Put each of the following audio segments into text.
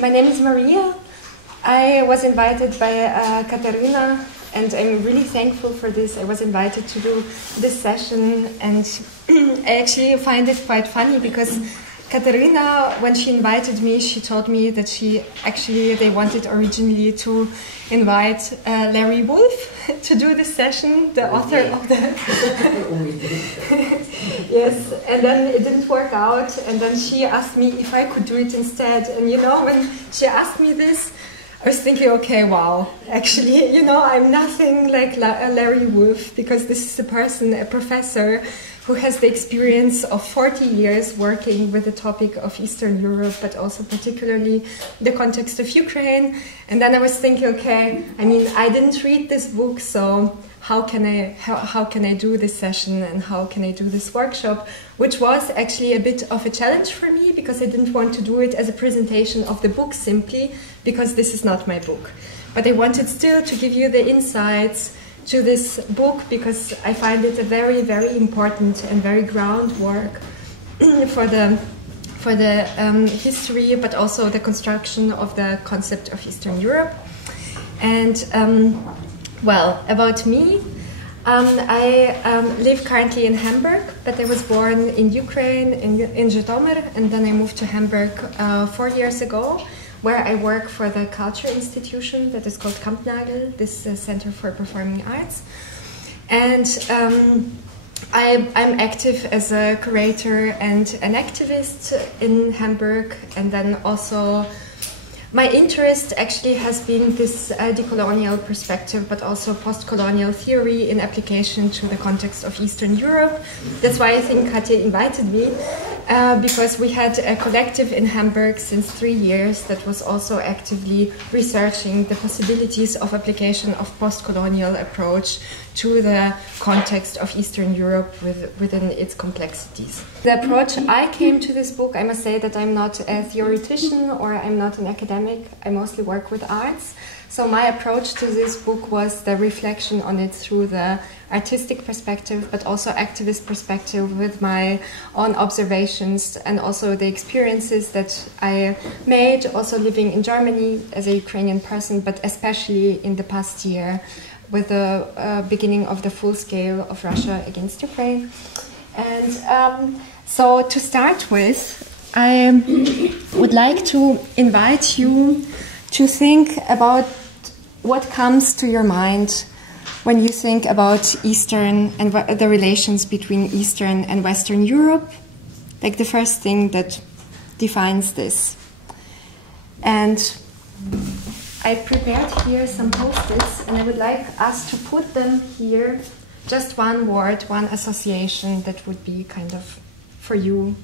My name is Mariia. I was invited by Katarina, and I'm really thankful for this. I was invited to do this session, and I actually find it quite funny because Katarina, when she invited me, she told me that they wanted originally to invite Larry Wolff to do this session, the author of the... Yes, and then it didn't work out, and then she asked me if I could do it instead. And you know, when she asked me this, I was thinking, okay, wow, actually, you know, I'm nothing like Larry Wolff, because this is a professor who has the experience of 40 years working with the topic of Eastern Europe, but also particularly the context of Ukraine. And then I was thinking, okay, I mean, I didn't read this book, so how can I do this session and how can I do this workshop, which was actually a bit of a challenge for me, because I didn't want to do it as a presentation of the book simply, because this is not my book. But I wanted still to give you the insights to this book, because I find it a very, very important and very groundwork for the history, but also the construction of the concept of Eastern Europe. And well, about me, I live currently in Hamburg, but I was born in Ukraine, in Zhytomyr, and then I moved to Hamburg 4 years ago, where I work for the culture institution that is called Kampnagel, this Center for Performing Arts. And I'm active as a curator and an activist in Hamburg, and then also my interest actually has been this decolonial perspective, but also post-colonial theory in application to the context of Eastern Europe. That's why I think Katja invited me, because we had a collective in Hamburg since 3 years that was also actively researching the possibilities of application of post-colonial approach to the context of Eastern Europe within its complexities. The approach I came to this book, I must say that I'm not a theoretician or I'm not an academic. I mostly work with arts. So my approach to this book was the reflection on it through the artistic perspective, but also activist perspective with my own observations and also the experiences that I made, also living in Germany as a Ukrainian person, but especially in the past year with the beginning of the full scale of Russia against Ukraine. And so to start with, I would like to invite you to think about what comes to your mind when you think about Eastern and the relations between Eastern and Western Europe, like the first thing that defines this. And I prepared here some post-its, and I would like us to put them here, just one word, one association that would be kind of for you.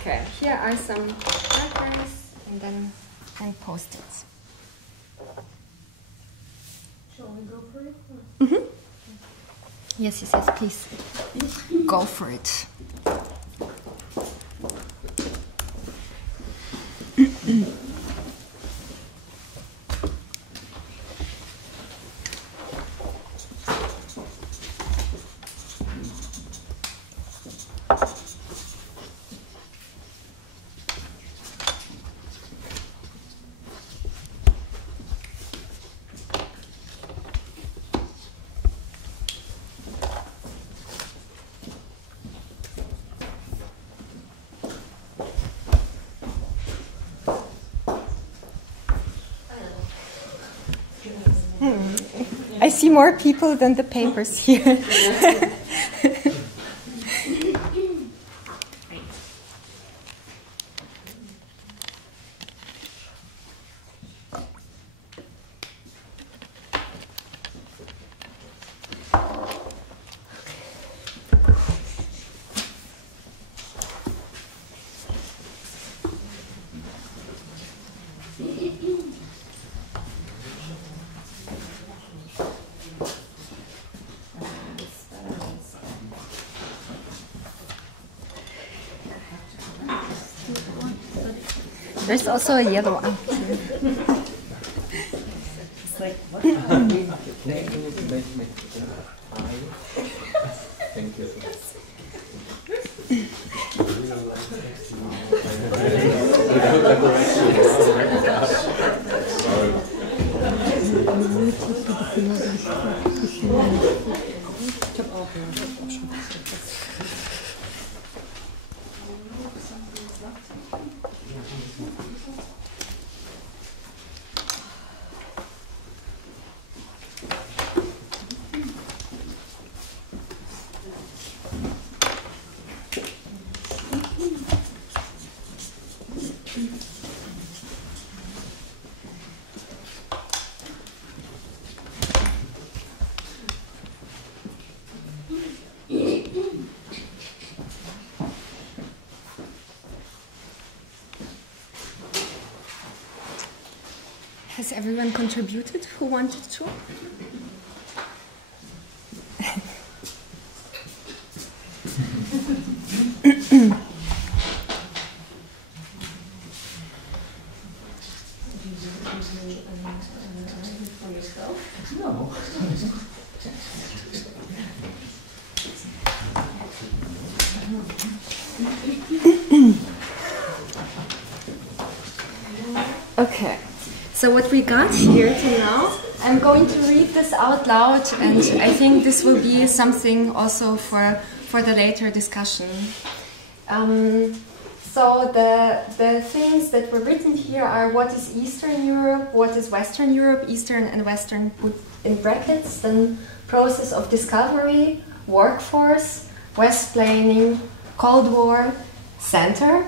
Okay, here are some markers and post-its. Shall we go for it? Mm-hmm. Yes, please. Go for it. I see more people than the papers here. There's also a yellow one. It's like, what? Thank you. Has everyone contributed who wanted to? No. Okay. So what we got here till now, I'm going to read this out loud, and I think this will be something also for the later discussion. So the things that were written here are what is Eastern Europe, what is Western Europe, Eastern and Western put in brackets, then process of discovery, workforce, West-planning, Cold War, center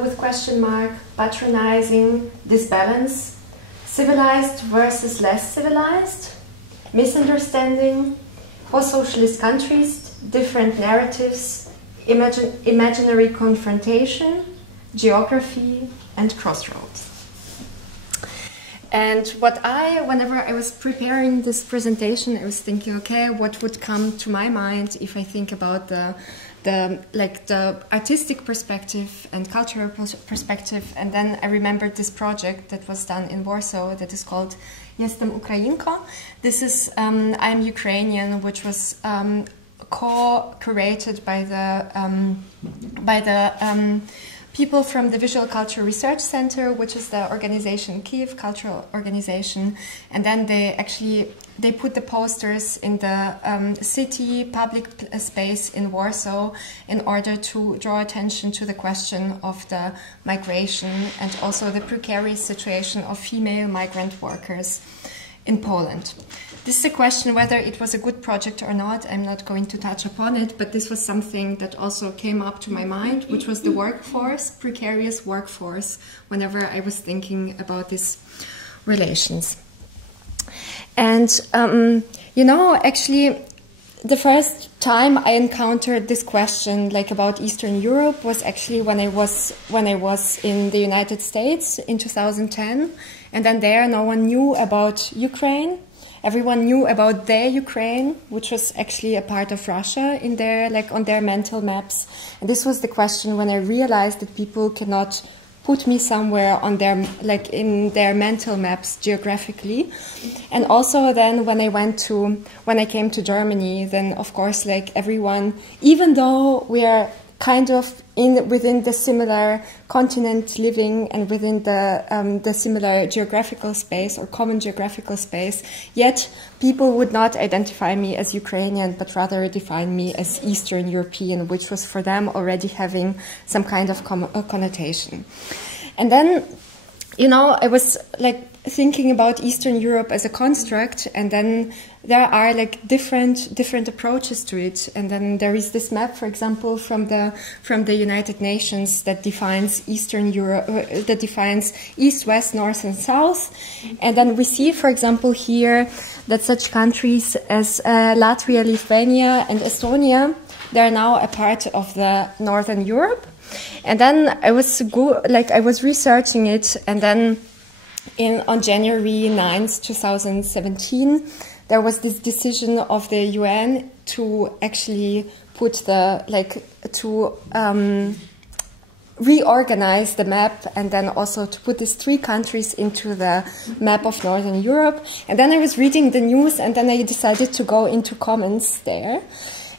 with question mark, patronizing, disbalance, civilized versus less civilized, misunderstanding, post-socialist countries, different narratives, imaginary confrontation, geography, and crossroads. And whenever I was preparing this presentation, I was thinking, okay, what would come to my mind if I think about the artistic perspective and cultural perspective, and then I remembered this project that was done in Warsaw that is called Jestem Ukrainko. This is I'm Ukrainian, which was co-curated by the people from the Visual Culture Research Center, which is the organization, Kiev cultural organization, and then they put the posters in the city public space in Warsaw in order to draw attention to the question of the migration and also the precarious situation of female migrant workers in Poland. This is a question whether it was a good project or not. I'm not going to touch upon it, but this was something that also came up to my mind, which was the workforce, precarious workforce, whenever I was thinking about these relations. And, you know, actually, the first time I encountered this question, like about Eastern Europe, was actually when I was in the United States in 2010, and then there no one knew about Ukraine. Everyone knew about their Ukraine, which was actually a part of Russia in their, like, on their mental maps. And this was the question when I realized that people cannot put me somewhere on their, like, in their mental maps geographically. And also then when I came to Germany, then of course, like, everyone, even though we are kind of within the similar continent living and within the similar geographical space or common geographical space, yet people would not identify me as Ukrainian, but rather define me as Eastern European, which was for them already having some kind of connotation. And then, you know, I was like thinking about Eastern Europe as a construct, and then there are like different approaches to it. And then there is this map, for example, from the United Nations that defines Eastern Europe, that defines East, West, North, and South. And then we see, for example, here that such countries as Latvia, Lithuania, and Estonia, they are now a part of the Northern Europe. And then I was researching it, and then on January 9th, 2017, there was this decision of the UN to actually put reorganize the map, and then also to put these 3 countries into the map of Northern Europe. And then I was reading the news, and then I decided to go into comments there.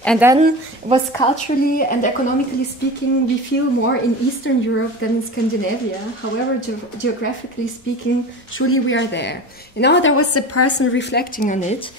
And then it was culturally and economically speaking, we feel more in Eastern Europe than in Scandinavia. However, geographically speaking, truly we are there. You know, there was a person reflecting on it.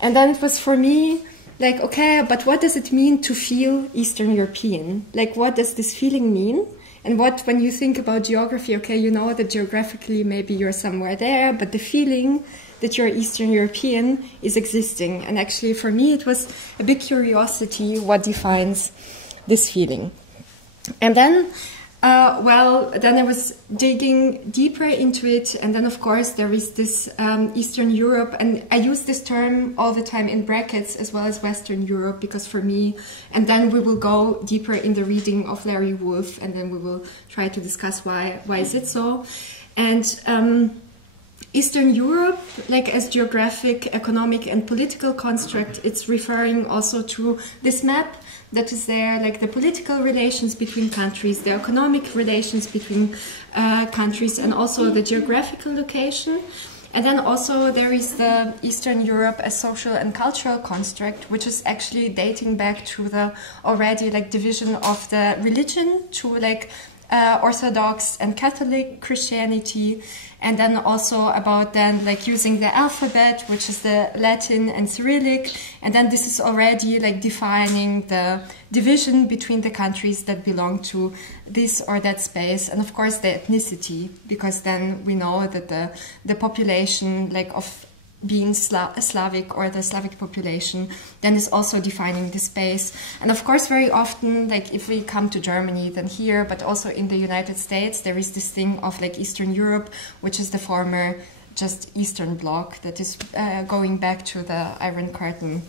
And then it was for me, like, okay, but what does it mean to feel Eastern European? Like, what does this feeling mean? And what, when you think about geography, okay, you know that geographically maybe you're somewhere there, but the feeling that you're Eastern European is existing. And actually for me it was a big curiosity what defines this feeling. And then, then I was digging deeper into it, and then of course there is this Eastern Europe, and I use this term all the time in brackets as well as Western Europe, because for me, and then we will go deeper in the reading of Larry Wolff, and then we will try to discuss why is it so. And Eastern Europe, like as geographic, economic and political construct, it's referring also to this map that is there, like the political relations between countries, the economic relations between countries, and also the geographical location. And then also there is the Eastern Europe as social and cultural construct, which is actually dating back to the already like division of the religion to like Orthodox and Catholic Christianity, and then also about then like using the alphabet, which is the Latin and Cyrillic, and then this is already like defining the division between the countries that belong to this or that space, and of course the ethnicity, because then we know that the population like of being Slavic or the Slavic population then is also defining the space. And of course very often, like if we come to Germany, then here, but also in the United States, there is this thing of like Eastern Europe, which is the former just Eastern Bloc that is going back to the Iron Curtain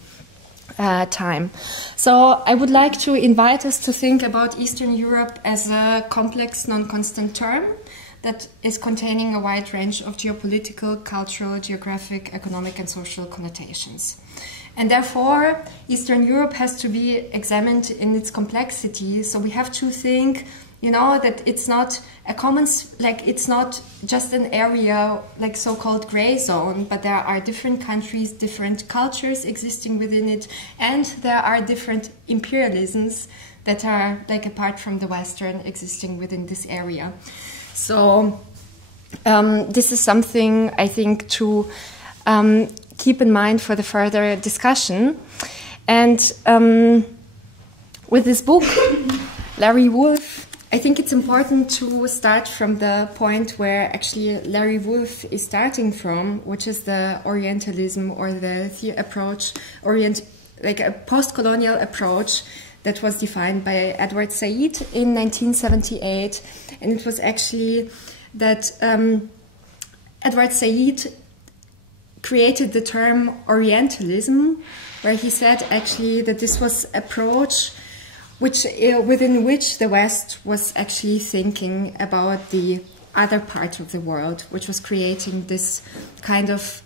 time. So I would like to invite us to think about Eastern Europe as a complex non-constant term that is containing a wide range of geopolitical, cultural, geographic, economic and social connotations. And therefore, Eastern Europe has to be examined in its complexity. So we have to think, you know, that it's not a common, like it's not just an area like so-called gray zone, but there are different countries, different cultures existing within it, and there are different imperialisms that are like apart from the Western existing within this area. So this is something I think to keep in mind for the further discussion. And with this book, Larry Wolff, I think it's important to start from the point where actually Larry Wolff is starting from, which is the Orientalism or the approach, like a post-colonial approach that was defined by Edward Said in 1978. And it was actually that Edward Said created the term Orientalism, where he said actually that this was approach within which the West was actually thinking about the other part of the world, which was creating this kind of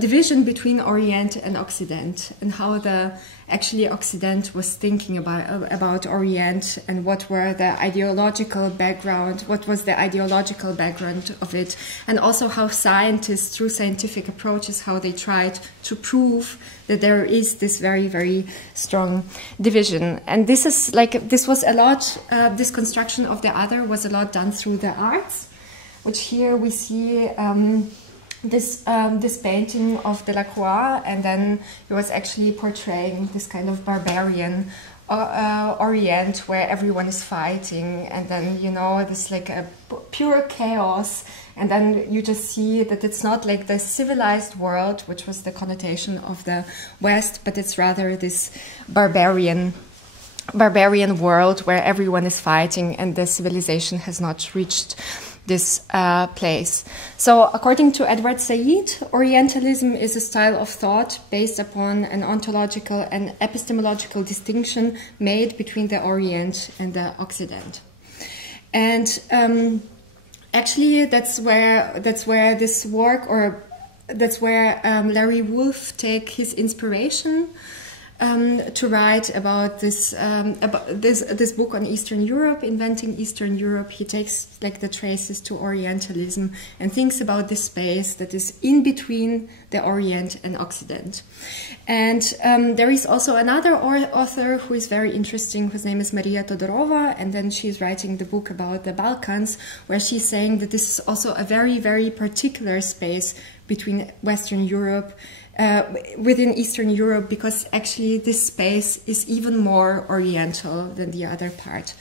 division between Orient and Occident, and how the actually Occident was thinking about Orient, and what were the ideological background, what was the ideological background of it, and also how scientists, through scientific approaches, how they tried to prove that there is this very, very strong division. And this is like, this was a lot, this construction of the other was a lot done through the arts, which here we see this painting of Delacroix, and then he was actually portraying this kind of barbarian Orient where everyone is fighting, and then, you know, this like a pure chaos, and then you just see that it's not like the civilized world, which was the connotation of the West, but it's rather this barbarian world where everyone is fighting and the civilization has not reached this place. So according to Edward Said, Orientalism is a style of thought based upon an ontological and epistemological distinction made between the Orient and the Occident. And actually that's where this work, or that's where Larry Wolff take his inspiration. to write about this book on Eastern Europe, Inventing Eastern Europe. He takes like the traces to Orientalism and thinks about this space that is in between the Orient and Occident. And there is also another author who is very interesting, whose name is Mariia Todorova, and then she's writing the book about the Balkans, where she's saying that this is also a very, very particular space between Western Europe, within Eastern Europe, because actually this space is even more Oriental than the other part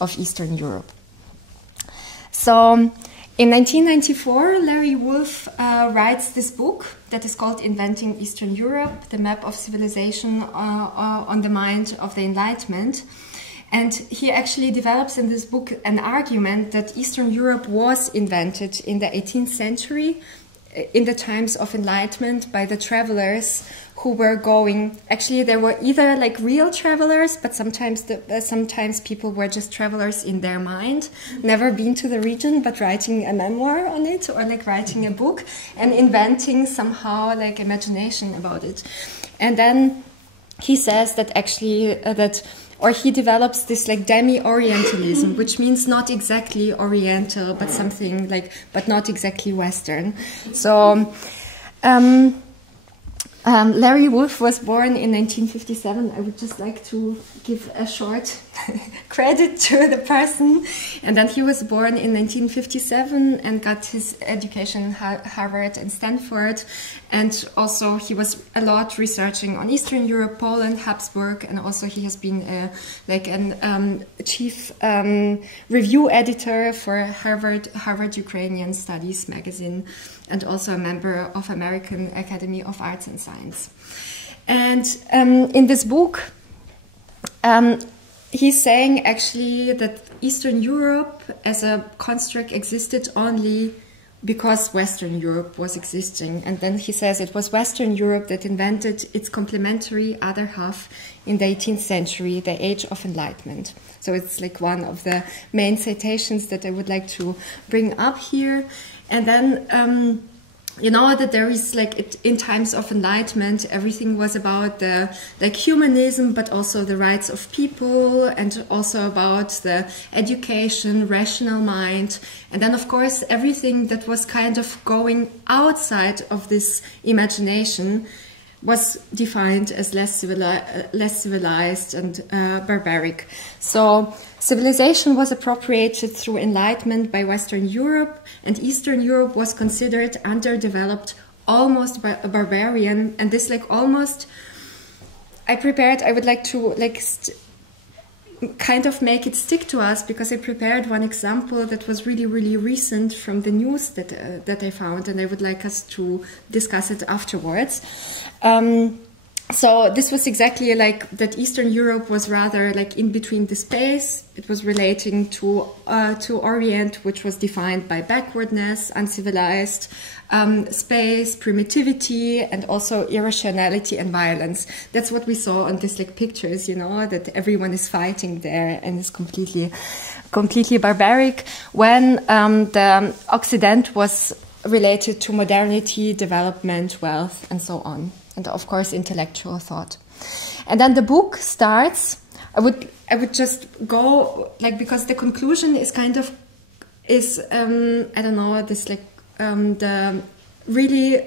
of Eastern Europe. So in 1994, Larry Wolff writes this book that is called Inventing Eastern Europe, the map of civilization on the mind of the Enlightenment. And he actually develops in this book an argument that Eastern Europe was invented in the 18th century, in the times of Enlightenment, by the travelers who were going. Actually, there were either like real travelers, but sometimes people were just travelers in their mind, never been to the region, but writing a memoir on it, or like writing a book and inventing somehow like imagination about it. And then he says that actually or he develops this like demi-Orientalism, which means not exactly Oriental, but something like, but not exactly Western. So Larry Wolff was born in 1957. I would just like to give a short credit to the person. And then he was born in 1957 and got his education in Harvard and Stanford. And also he was a lot researching on Eastern Europe, Poland, Habsburg, and also he has been chief review editor for Harvard Ukrainian Studies magazine, and also a member of American Academy of Arts and Science. And in this book, he's saying actually that Eastern Europe as a construct existed only because Western Europe was existing. And then he says it was Western Europe that invented its complementary other half in the 18th century, the Age of Enlightenment. So it's like one of the main citations that I would like to bring up here. And then you know that there is like in times of Enlightenment, everything was about the like humanism, but also the rights of people, and also about the education, rational mind. And then of course everything that was kind of going outside of this imagination was defined as less civilized and barbaric. So civilization was appropriated through Enlightenment by Western Europe, and Eastern Europe was considered underdeveloped, almost barbarian. And this like almost, I would like to like kind of make it stick to us, because I prepared one example that was really, really recent from the news that I found, and I would like us to discuss it afterwards. So this was exactly like that. Eastern Europe was rather like in between the space. It was relating to Orient, which was defined by backwardness, uncivilized space, primitivity, and also irrationality and violence. That's what we saw on these like pictures, you know, that everyone is fighting there and is completely barbaric. When the Occident was related to modernity, development, wealth, and so on. And of course, intellectual thought. And then the book starts. I would just go like, because the conclusion is kind of I don't know, this like the really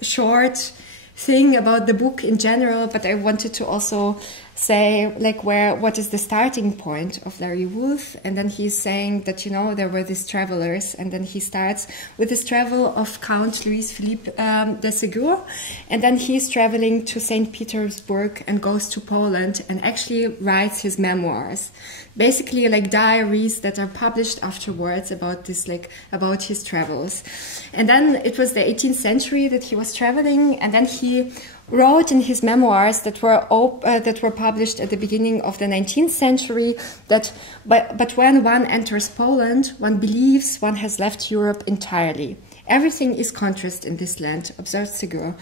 short thing about the book in general, but I wanted to also say like what is the starting point of Larry Wolff. And then he's saying that, you know, there were these travelers, and then he starts with this travel of Count Louis-Philippe de Ségur, and then he's traveling to St. Petersburg and goes to Poland and actually writes his memoirs, basically like diaries that are published afterwards about this, like about his travels. And then it was the 18th century that he was traveling, and then he wrote in his memoirs that were published at the beginning of the 19th century that but when one enters Poland, one believes one has left Europe entirely. Everything is contrast in this land, observed Ségur.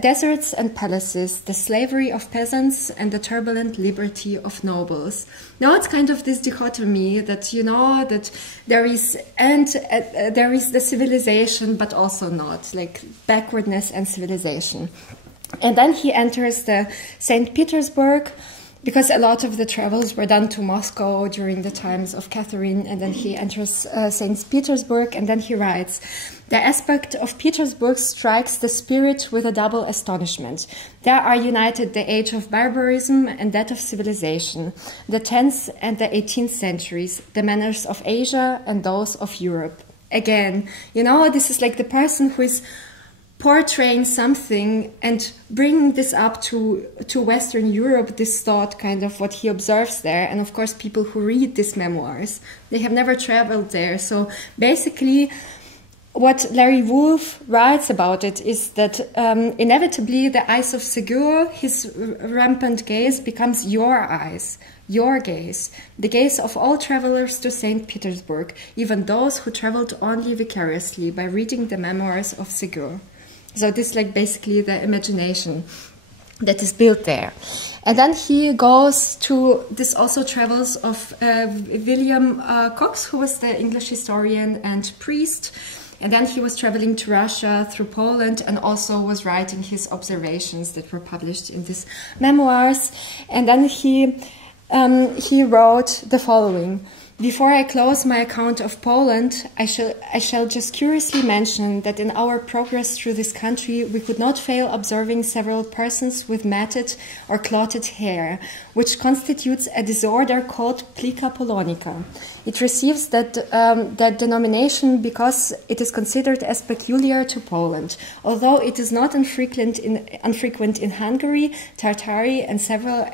Deserts and palaces, the slavery of peasants and the turbulent liberty of nobles. Now it's kind of this dichotomy that, you know, that there is the civilization, but also not, like backwardness and civilization. And then he enters the St. Petersburg, because a lot of the travels were done to Moscow during the times of Catherine, and then he enters St. Petersburg, and then he writes, "The aspect of Petersburg strikes the spirit with a double astonishment. There are united the age of barbarism and that of civilization, the 10th and the 18th centuries, the manners of Asia and those of Europe." Again, you know, this is like the person who is portraying something and bringing this up to Western Europe, this thought, kind of what he observes there. And of course, people who read these memoirs, they have never traveled there. So basically, what Larry Wolff writes about it is that inevitably the eyes of Ségur, his rampant gaze, becomes your eyes, your gaze, the gaze of all travelers to St. Petersburg, even those who traveled only vicariously by reading the memoirs of Ségur. So this is like basically the imagination that is built there. And then he goes to, this also travels of William Cox, who was the English historian and priest. And then he was traveling to Russia through Poland and also was writing his observations that were published in these memoirs. And then he wrote the following: "Before I close my account of Poland, I shall just curiously mention that in our progress through this country, we could not fail observing several persons with matted or clotted hair, which constitutes a disorder called plica polonica. It receives that denomination because it is considered as peculiar to Poland, although it is not infrequent in Hungary, Tartary, and several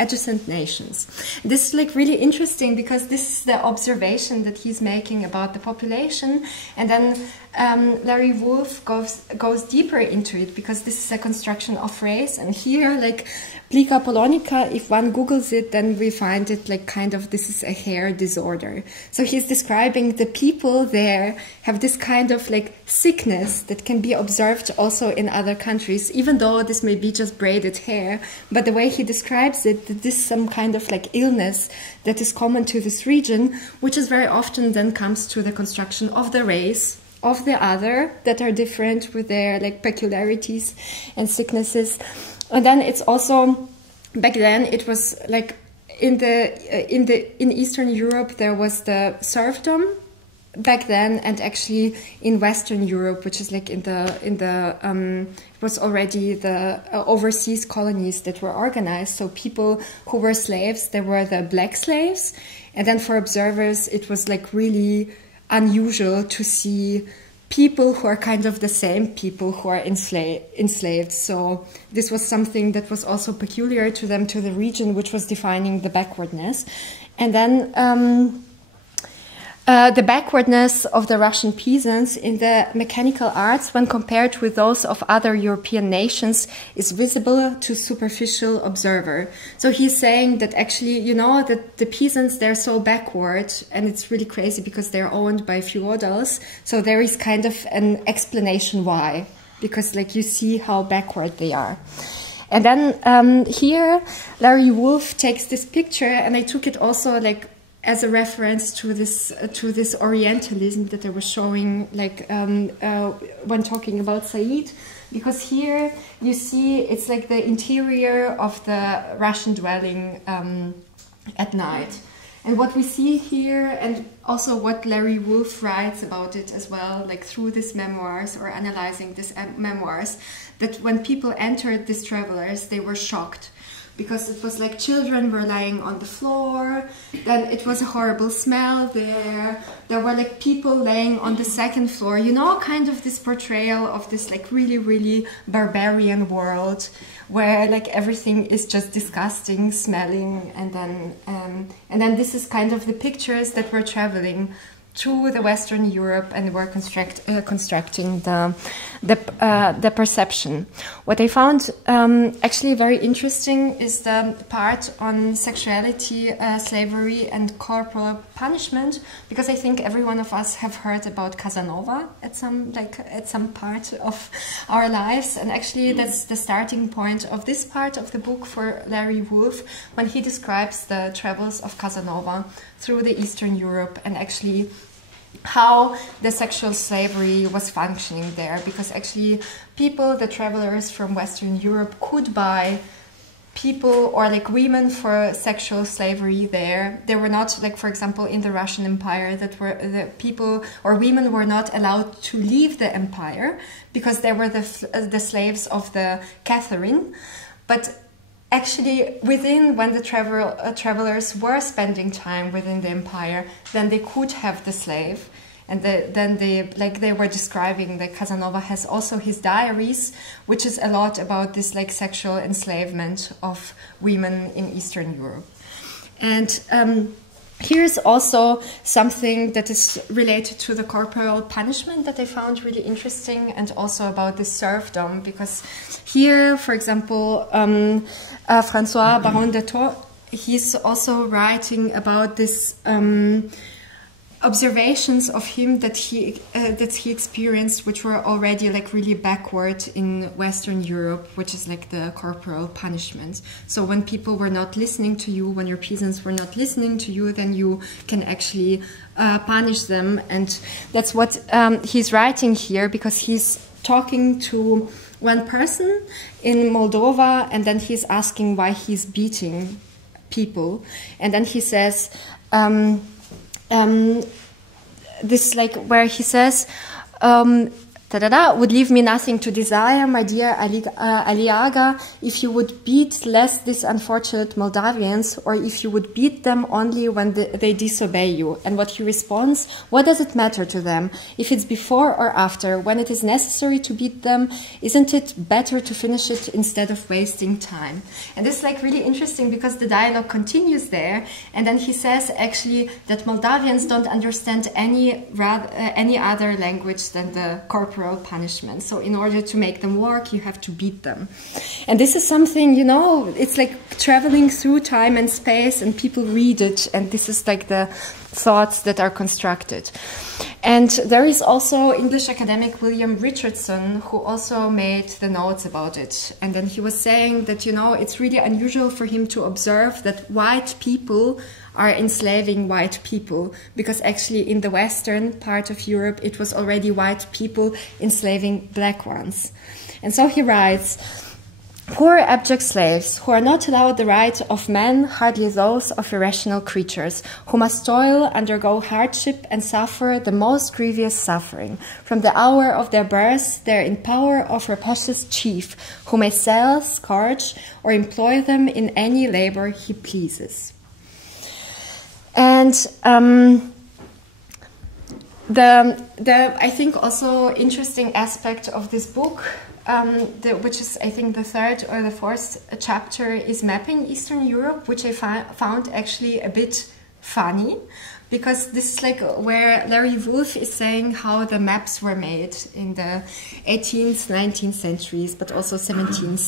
adjacent nations." This is like really interesting because this is the observation that he's making about the population, and then Larry Wolff goes deeper into it because this is a construction of race. And here, like plica polonica, if one Googles it, then we find it like kind of this is a hair disorder. So he's describing the people there have this kind of like sickness that can be observed also in other countries, even though this may be just braided hair. But the way he describes it, that this is some kind of like illness that is common to this region, which is very often then comes to the construction of the race, of the other, that are different with their like peculiarities and sicknesses. And then it's also, back then it was like in Eastern Europe there was the serfdom back then, and actually in Western Europe, which is like it was already the overseas colonies that were organized. So people who were slaves, they were the black slaves, and then for observers it was like really unusual to see people who are kind of the same people who are enslaved. So this was something that was also peculiar to them, to the region, which was defining the backwardness. And then the backwardness of the Russian peasants in the mechanical arts, when compared with those of other European nations, is visible to superficial observer. So he's saying that actually, you know, that the peasants, they're so backward, and it's really crazy because they're owned by feudals. So there is kind of an explanation why, because like you see how backward they are. And then here, Larry Wolff takes this picture, and I took it also like as a reference to this Orientalism that I was showing, like when talking about Said, because here you see it's like the interior of the Russian dwelling at night. And what we see here, and also what Larry Wolff writes about it as well, like through these memoirs or analyzing these memoirs, that when people entered, these travelers, they were shocked. Because it was like children were lying on the floor, then it was a horrible smell there. There were like people laying on the second floor, you know, kind of this portrayal of this like really, really barbarian world where like everything is just disgusting, smelling, and then this is kind of the pictures that were traveling to the Western Europe and were constructing the perception. What I found actually very interesting is the part on sexuality, slavery, and corporal punishment, because I think every one of us have heard about Casanova at some part of our lives, and actually that's the starting point of this part of the book for Larry Wolff when he describes the travels of Casanova through the Eastern Europe, and actually how the sexual slavery was functioning there, because actually people, the travelers from Western Europe, could buy people or like women for sexual slavery there. They were not, like, for example, in the Russian Empire, that were the people or women were not allowed to leave the empire because they were the slaves of the Catherine. But actually, within, when the travelers were spending time within the empire, then they could have the slave. And then they were describing, like Casanova has also his diaries, which is a lot about this like sexual enslavement of women in Eastern Europe. And here's also something that is related to the corporal punishment that I found really interesting, and also about the serfdom, because here, for example, François Baron de Thou, he's also writing about this observations of him that he experienced, which were already like really backward in Western Europe, which is like the corporal punishment. So when people were not listening to you, when your peasants were not listening to you, then you can actually punish them. And that's what he's writing here, because he's talking to one person in Moldova, and then he's asking why he's beating people. And then he says, this like where he says, would leave me nothing to desire, my dear Aliaga, if you would beat less these unfortunate Moldavians, or if you would beat them only when they disobey you. And what he responds, what does it matter to them? If it's before or after, when it is necessary to beat them, isn't it better to finish it instead of wasting time? And this is like really interesting, because the dialogue continues there, and then he says actually that Moldavians don't understand any other language than the corporal punishment. So in order to make them work, you have to beat them. And this is something, you know, it's like traveling through time and space, and people read it, and this is like the thoughts that are constructed. And there is also English academic William Richardson, who also made the notes about it. And then he was saying that, you know, it's really unusual for him to observe that white people are enslaving white people, because actually in the western part of Europe, it was already white people enslaving black ones. And so he writes, poor abject slaves, who are not allowed the right of men, hardly those of irrational creatures, who must toil, undergo hardship, and suffer the most grievous suffering. From the hour of their birth, they are in power of rapacious chief, who may sell, scourge, or employ them in any labor he pleases. And the I think also interesting aspect of this book, which is I think the third or the fourth chapter, is mapping Eastern Europe, which I found actually a bit funny, because this is like where Larry Wolff is saying how the maps were made in the 18th, 19th centuries, but also 17th,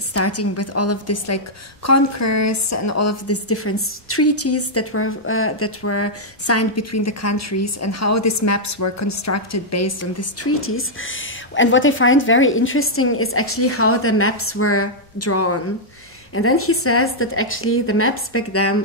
starting with all of this like conquers and all of these different treaties that were signed between the countries, and how these maps were constructed based on these treaties. And what I find very interesting is actually how the maps were drawn. And then he says that actually the maps back then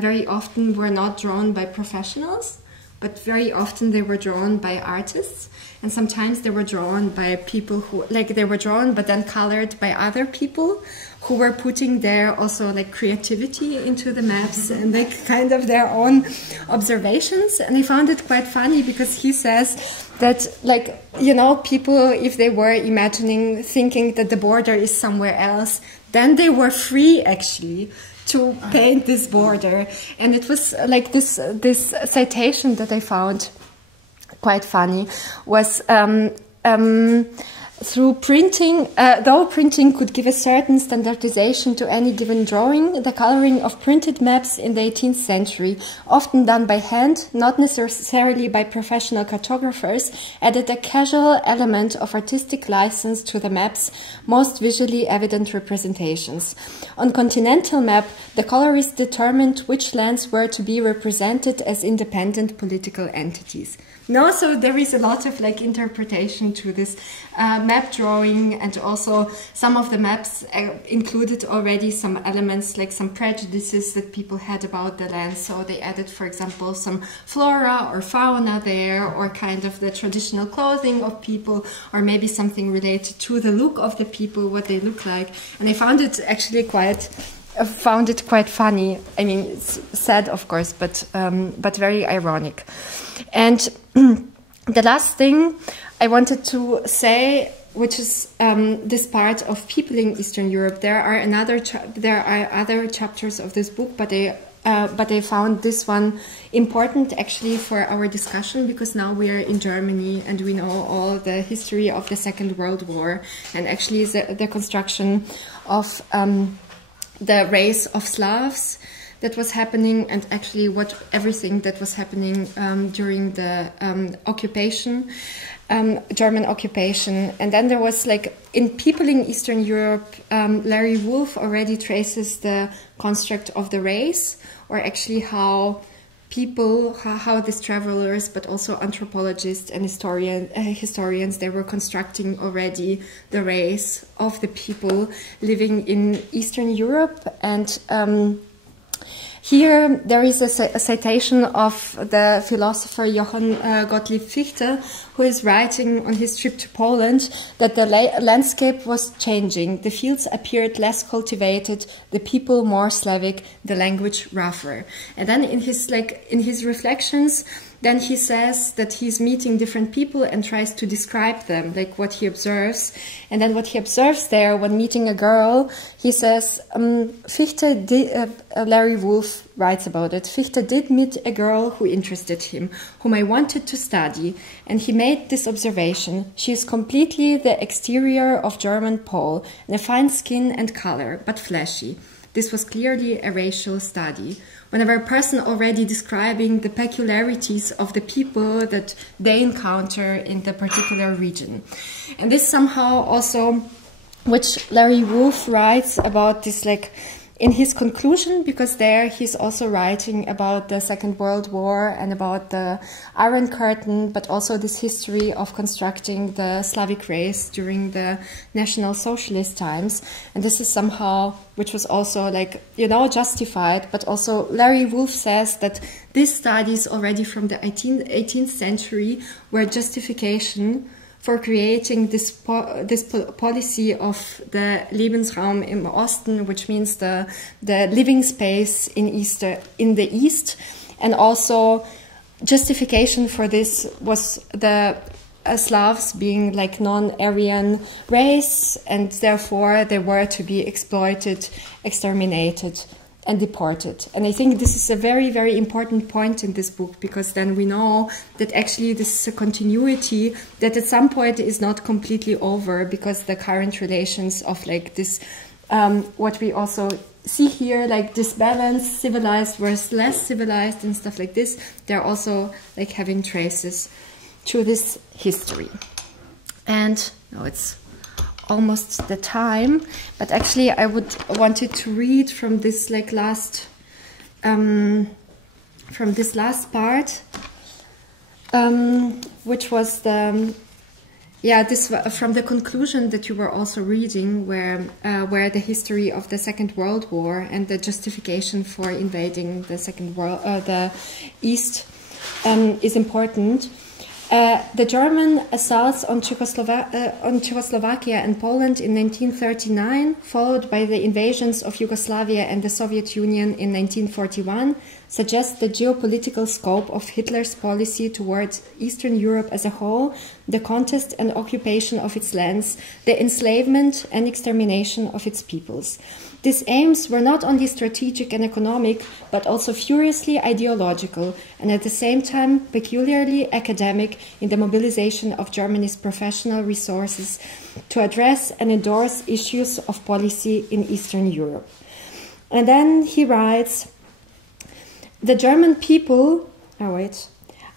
very often were not drawn by professionals, but very often they were drawn by artists. And sometimes they were drawn by people who, like, they were drawn but then colored by other people who were putting their also like creativity into the maps and like kind of their own observations. And I found it quite funny, because he says that, like, you know, people, if they were thinking that the border is somewhere else, then they were free actually to paint this border. And it was like this citation that I found quite funny was through printing, though printing could give a certain standardization to any given drawing, the coloring of printed maps in the 18th century, often done by hand, not necessarily by professional cartographers, added a casual element of artistic license to the map's most visually evident representations. On continental map, the colorist determined which lands were to be represented as independent political entities. No, so there is a lot of like interpretation to this map map drawing, and also some of the maps included already some elements like some prejudices that people had about the land. So they added, for example, some flora or fauna there, or kind of the traditional clothing of people, or maybe something related to the look of the people, what they look like. And I found it actually quite funny. I mean, it's sad, of course, but very ironic. And the last thing I wanted to say, which is this part of people in Eastern Europe. There are other chapters of this book, but I found this one important actually for our discussion, because now we are in Germany and we know all the history of the Second World War, and actually the construction of the race of Slavs that was happening, and actually everything that was happening during the occupation, German occupation. And then there was, like, in People in Eastern Europe, Larry Wolff already traces the construct of the race, or actually how these travelers, but also anthropologists and historians, they were constructing already the race of the people living in Eastern Europe. And here there is a citation of the philosopher Johann Gottlieb Fichte, who is writing on his trip to Poland that the landscape was changing. The fields appeared less cultivated, the people more Slavic, the language rougher. And then in his reflections, then he says that he's meeting different people and tries to describe them, like what he observes. And then what he observes there when meeting a girl, he says, Larry Wolff writes about it, Fichte did meet a girl who interested him, whom I wanted to study, and he made this observation. She is completely the exterior of German Pole, and a fine skin and color, but fleshy. This was clearly a racial study. Whenever a person already describing the peculiarities of the people that they encounter in the particular region. And this somehow also, which Larry Wolff writes about this, like, in his conclusion, because there he's also writing about the Second World War and about the Iron Curtain, but also this history of constructing the Slavic race during the National Socialist times. And this is somehow, which was also, like, you know, justified, but also Larry Wolff says that these studies already from the 18th century were justification for creating this policy of the Lebensraum im Osten, which means the living space in the East. And also justification for this was the Slavs being like non-Aryan race, and therefore they were to be exploited, exterminated, and deported. And I think this is a very, very important point in this book, because then we know that actually this is a continuity that at some point is not completely over, because the current relations of, like, this, what we also see here, like this balance, civilized versus less civilized and stuff like this, they're also, like, having traces to this history. And now it's almost the time, but actually I wanted to read from this, like, last part, which was the from the conclusion that you were also reading, where the history of the Second World War and the justification for invading the East is important. The German assaults on Czechoslovakia and Poland in 1939, followed by the invasions of Yugoslavia and the Soviet Union in 1941, suggest the geopolitical scope of Hitler's policy towards Eastern Europe as a whole, the contest and occupation of its lands, the enslavement and extermination of its peoples. These aims were not only strategic and economic, but also furiously ideological, and at the same time peculiarly academic in the mobilization of Germany's professional resources to address and endorse issues of policy in Eastern Europe. And then he writes, the German people,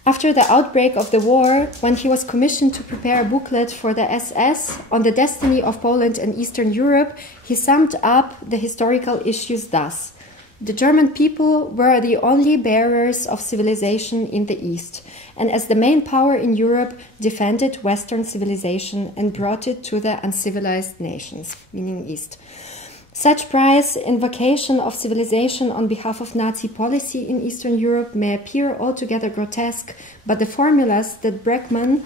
after the outbreak of the war, when he was commissioned to prepare a booklet for the SS on the destiny of Poland and Eastern Europe, he summed up the historical issues thus. The German people were the only bearers of civilization in the East, and as the main power in Europe, defended Western civilization and brought it to the uncivilized nations, meaning East. Such prize invocation of civilization on behalf of Nazi policy in Eastern Europe may appear altogether grotesque, but the formulas that Breckmann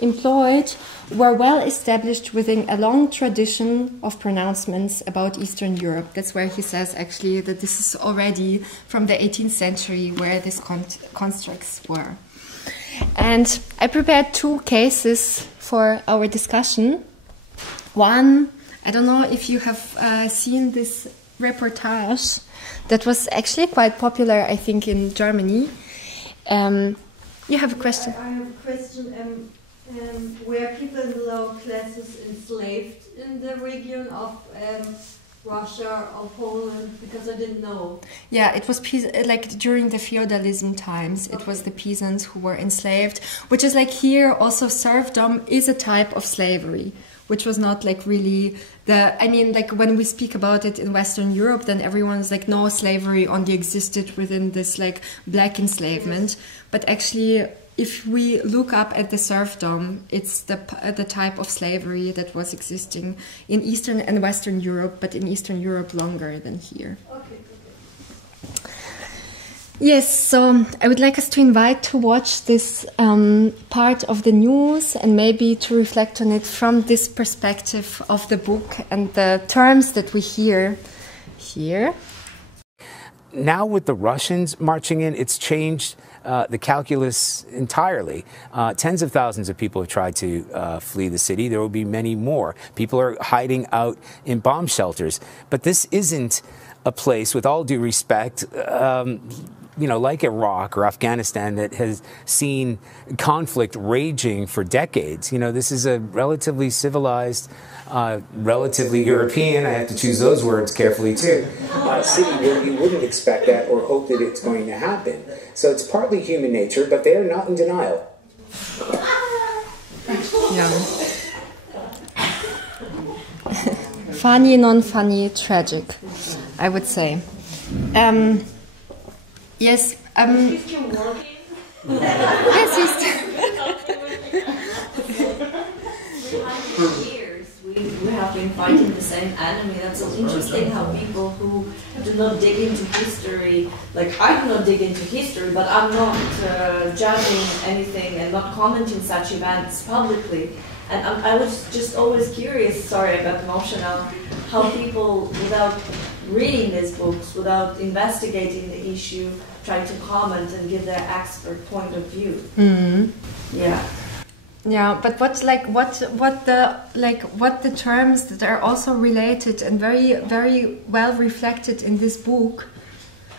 employed were well established within a long tradition of pronouncements about Eastern Europe. That's where he says actually that this is already from the 18th century where these constructs were. And I prepared two cases for our discussion. One, I don't know if you have seen this reportage that was actually quite popular, I think, in Germany. You have a question? I have a question. Were people in the lower classes enslaved in the region of Russia or Poland? Because I didn't know. Yeah, it was like during the feudalism times. It was the peasants who were enslaved, which is like here also serfdom is a type of slavery, which was not like really the, I mean, like when we speak about it in Western Europe, then everyone's like, no, slavery only existed within this like black enslavement. But actually, if we look up at the serfdom, it's the type of slavery that was existing in Eastern and Western Europe, but in Eastern Europe longer than here. Okay. Yes, so I would like us to invite to watch this part of the news and maybe to reflect on it from this perspective of the book and the terms that we hear here. Now with the Russians marching in, it's changed the calculus entirely. Tens of thousands of people have tried to flee the city. There will be many more. People are hiding out in bomb shelters. But this isn't a place, with all due respect, you know, like Iraq or Afghanistan, that has seen conflict raging for decades. You know, this is a relatively civilized, relatively European, I have to choose those words carefully too, city where you wouldn't expect that or hope that it's going to happen. So it's partly human nature, but they are not in denial. Yeah. Funny, non-funny, tragic, I would say. Yes. He's still working. Yes, he's still. We have been fighting the same enemy. That's so interesting how people who do not dig into history, like I do not dig into history, but I'm not judging anything and not commenting such events publicly. And I was just always curious, sorry I got emotional, how people, without reading these books, without investigating the issue, try to comment and give their expert point of view. Mm-hmm. Yeah. Yeah, but what the terms that are also related and very, very well reflected in this book,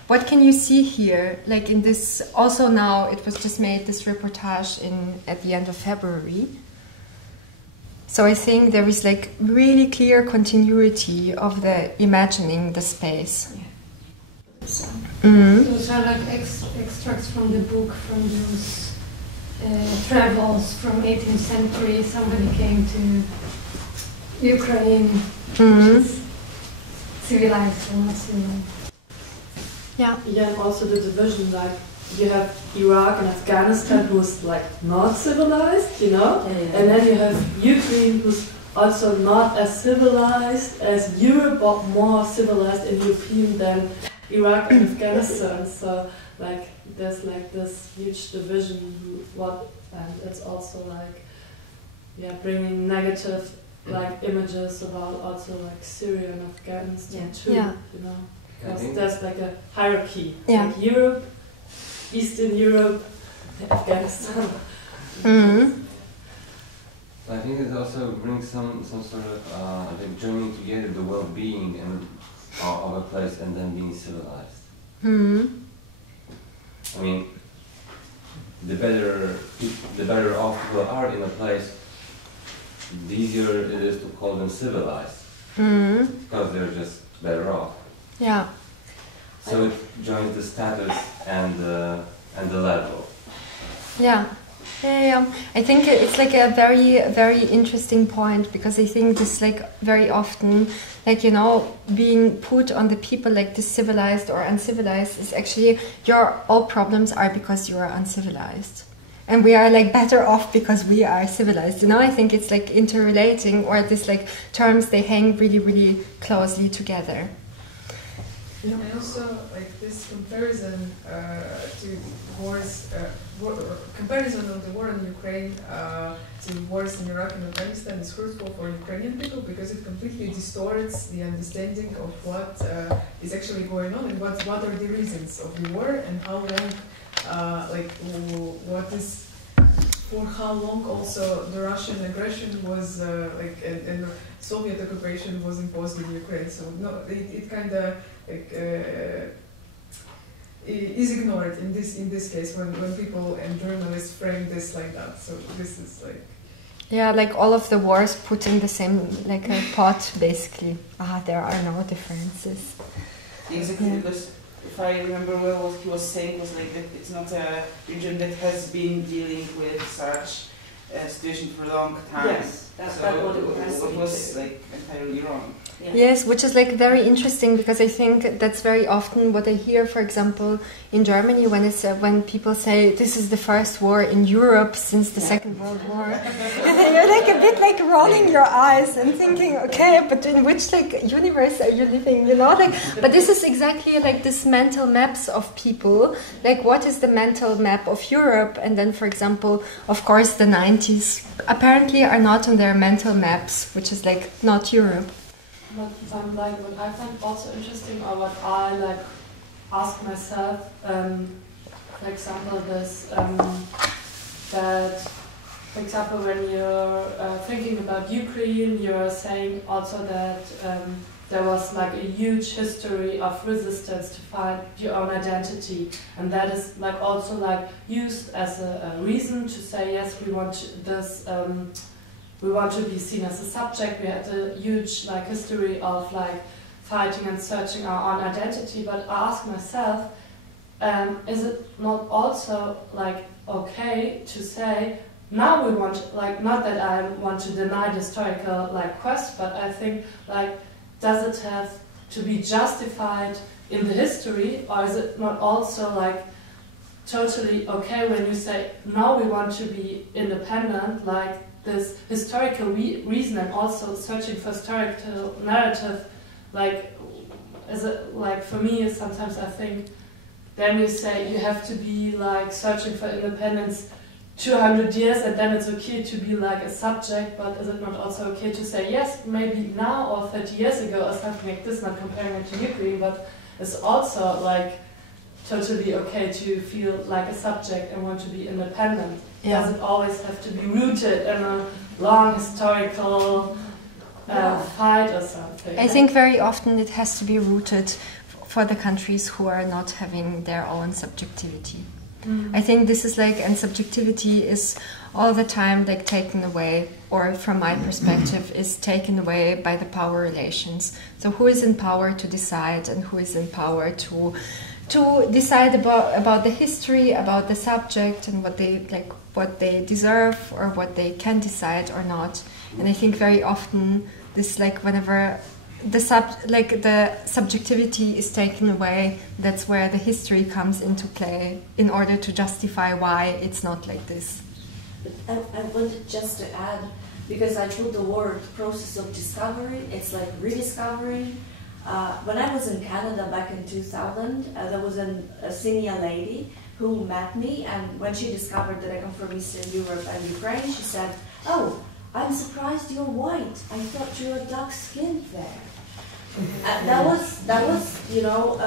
what can you see here? Like in this, also now it was just made this reportage at the end of February. So I think there is like really clear continuity of the imagining the space. Yeah. Mm-hmm. Those are like extracts from the book, from those travels from 18th century. Somebody came to Ukraine, Mm-hmm. which is civilized or not civilized. Yeah. Yeah, and also the division, like you have Iraq and Afghanistan who's like not civilized, you know, and then you have Ukraine who's also not as civilized as Europe, but more civilized and European than Iraq and Afghanistan. So like there's like this huge division, and it's also like bringing negative like images about also like Syria and Afghanistan too, you know, because there's like a hierarchy, like Europe, Eastern Europe, Afghanistan. Mm-hmm. I think it also brings some sort of like joining together the well-being and of a place and then being civilized. Mm-hmm. I mean, the better off people are in a place, the easier it is to call them civilized, because they're just better off. Yeah. So it joins the status and the level. Yeah. Yeah, I think it's like a very, very interesting point, because I think this like very often, like, you know, being put on the people like this civilized or uncivilized is actually all problems are because you are uncivilized. And we are like better off because we are civilized. You know, I think it's like interrelating, or this like terms, they hang really, really closely together. And also, like this comparison to wars, comparison of the war in Ukraine to wars in Iraq and Afghanistan is hurtful for Ukrainian people, because it completely distorts the understanding of what is actually going on, and what are the reasons of the war, and how long, for how long also the Russian aggression was and Soviet occupation was imposed in Ukraine. So no, it kind of is ignored in this case when people and journalists frame this like that. So this is like, yeah, like all of the wars put in the same like a pot, basically. There are no differences. Exactly, yeah. Because if I remember well, what he was saying was like that it's not a region that has been dealing with such a situation for a long time. Yes, that's what it was like entirely wrong. Yeah. Yes, which is like very interesting, because I think that's very often what I hear, for example, in Germany, when it's when people say this is the first war in Europe since the Second World War, and then you're like a bit like rolling your eyes and thinking, okay, but in which like universe are you living? You know, like, but this is exactly like this mental maps of people. Like, what is the mental map of Europe? And then, for example, of course, the 90s apparently are not on their mental maps, which is like not Europe. But what I find also interesting, or what I like ask myself, for example, this that, for example, when you're thinking about Ukraine, you're saying also that there was like a huge history of resistance to find your own identity, and that is like also like used as a reason to say, yes, we want this. We want to be seen as a subject. We had a huge like history of like fighting and searching our own identity. But I ask myself, is it not also like okay to say now we want, like, not that I want to deny the historical like quest, but I think like, does it have to be justified in the history, or is it not also like totally okay when you say now we want to be independent, like this historical reason, and also searching for historical narrative, like, is it like, for me sometimes I think then you say you have to be like searching for independence 200 years and then it's okay to be like a subject, but is it not also okay to say yes, maybe now or 30 years ago or something like this, not comparing it to Ukraine, but it's also like totally okay to feel like a subject and want to be independent. Yeah. Does it always have to be rooted in a long historical fight or something? I think very often it has to be rooted for the countries who are not having their own subjectivity. I think this is like, and subjectivity is all the time like taken away, or from my perspective is taken away by the power relations. So who is in power to decide, and who is in power to decide about the history, about the subject, and what they deserve or what they can decide or not. And I think very often this, like, whenever the subjectivity is taken away, that's where the history comes into play in order to justify why it's not like this. I wanted just to add, because I put the word process of discovery, it's like rediscovering. When I was in Canada back in 2000, there was a senior lady who met me, and when she discovered that I come from Eastern Europe and Ukraine, she said, "Oh, I'm surprised you're white. I thought you were dark-skinned there." That was, you know,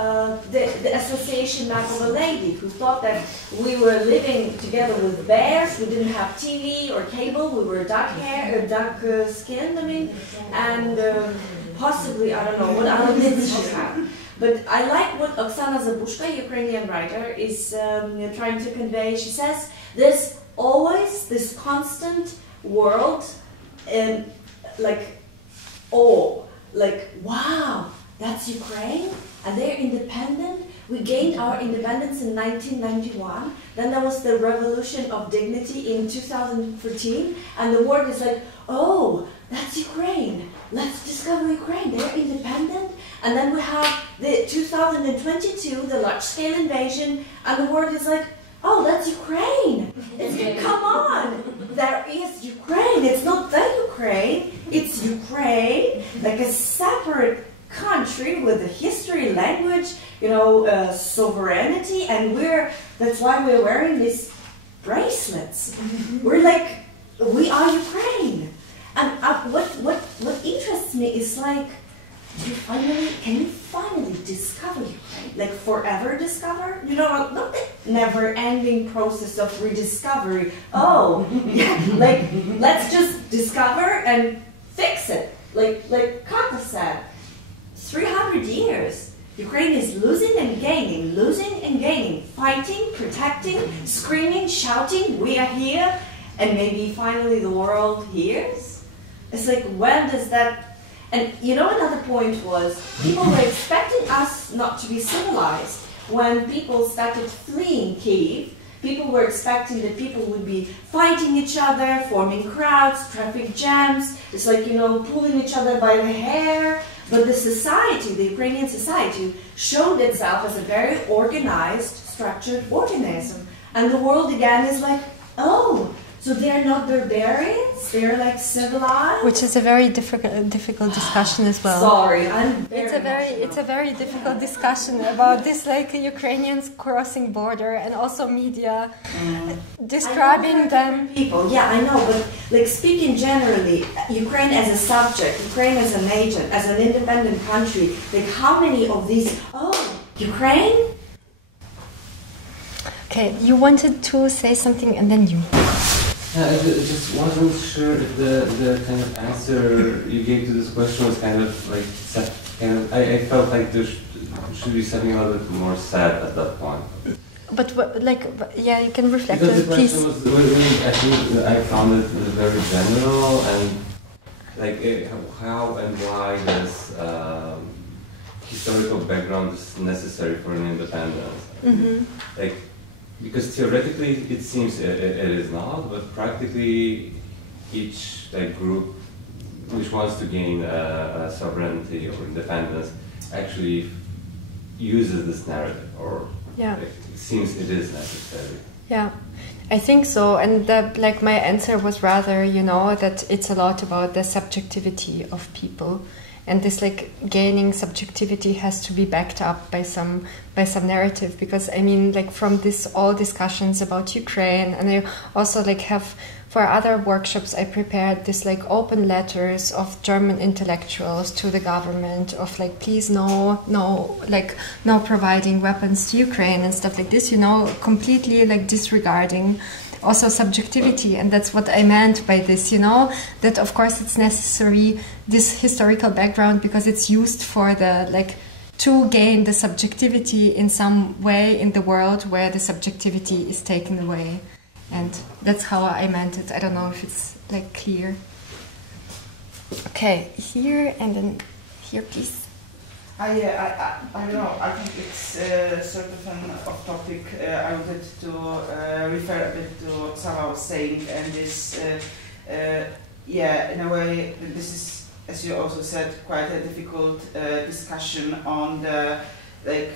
the association map of a lady who thought that we were living together with bears. We didn't have TV or cable. We were dark skinned. I mean, and possibly, I don't know what other myths she had. But I like what Oksana Zabushka, Ukrainian writer, is trying to convey. She says there's always this constant world, like, oh, like, wow, that's Ukraine, and they're independent. We gained our independence in 1991. Then there was the Revolution of Dignity in 2013. And the world is like, oh, that's Ukraine. Let's discover Ukraine. They're independent. And then we have the 2022, the large-scale invasion. And the world is like, oh, that's Ukraine. Come on. There is Ukraine. It's not the Ukraine. It's Ukraine, like a separate country with a history, language, you know, sovereignty, and that's why we're wearing these bracelets. We're like, we are Ukraine. And what interests me is like, can you finally discover Ukraine? Like forever discover? You know, not the never-ending process of rediscovery. Oh, yeah, like let's just discover and fix it. Like Kata said, 300 years. Ukraine is losing and gaining, fighting, protecting, screaming, shouting, we are here, and maybe finally the world hears. It's like, when does that... And you know, another point was, people were expecting us not to be civilized. When people started fleeing Kyiv, people were expecting that people would be fighting each other, forming crowds, traffic jams. It's like, you know, pulling each other by the hair. But the society, the Ukrainian society, showed itself as a very organized, structured organism. And the world again is like, oh, so they're not barbarians, they're like civilized? Which is a very difficult discussion as well. Sorry, it's a very difficult discussion about this, like Ukrainians crossing border, and also media describing them. People, yeah, I know, but like speaking generally, Ukraine as a subject, Ukraine as an agent, as an independent country, like how many of these, oh, Ukraine? Okay, you wanted to say something and then you. I just wasn't sure if the kind of answer you gave to this question was kind of like I felt like there should be something a little bit more sad at that point. But yeah, you can reflect on it, please. Because the question was really, I think I found it very general, and like how and why this historical background is necessary for an independence. Mm-hmm. Like, because theoretically it seems it is not, but practically each group which wants to gain sovereignty or independence actually uses this narrative, or it seems it is necessary. Yeah, I think so. And my answer was rather, you know, that it's a lot about the subjectivity of people. And this gaining subjectivity has to be backed up by some narrative, because I mean from this all discussions about Ukraine, and I also have for other workshops I prepared this open letters of German intellectuals to the government of please no providing weapons to Ukraine and stuff like this, you know, completely disregarding also subjectivity. And that's what I meant by this, you know, that of course it's necessary, this historical background, because it's used for the to gain the subjectivity in some way in the world where the subjectivity is taken away. And that's how I meant it. I don't know if it's clear. Okay, here and then here, please. I don't know, I think it's sort of an off-topic. I wanted to refer a bit to what Sava was saying, and this, in a way, this is, as you also said, quite a difficult discussion on the, that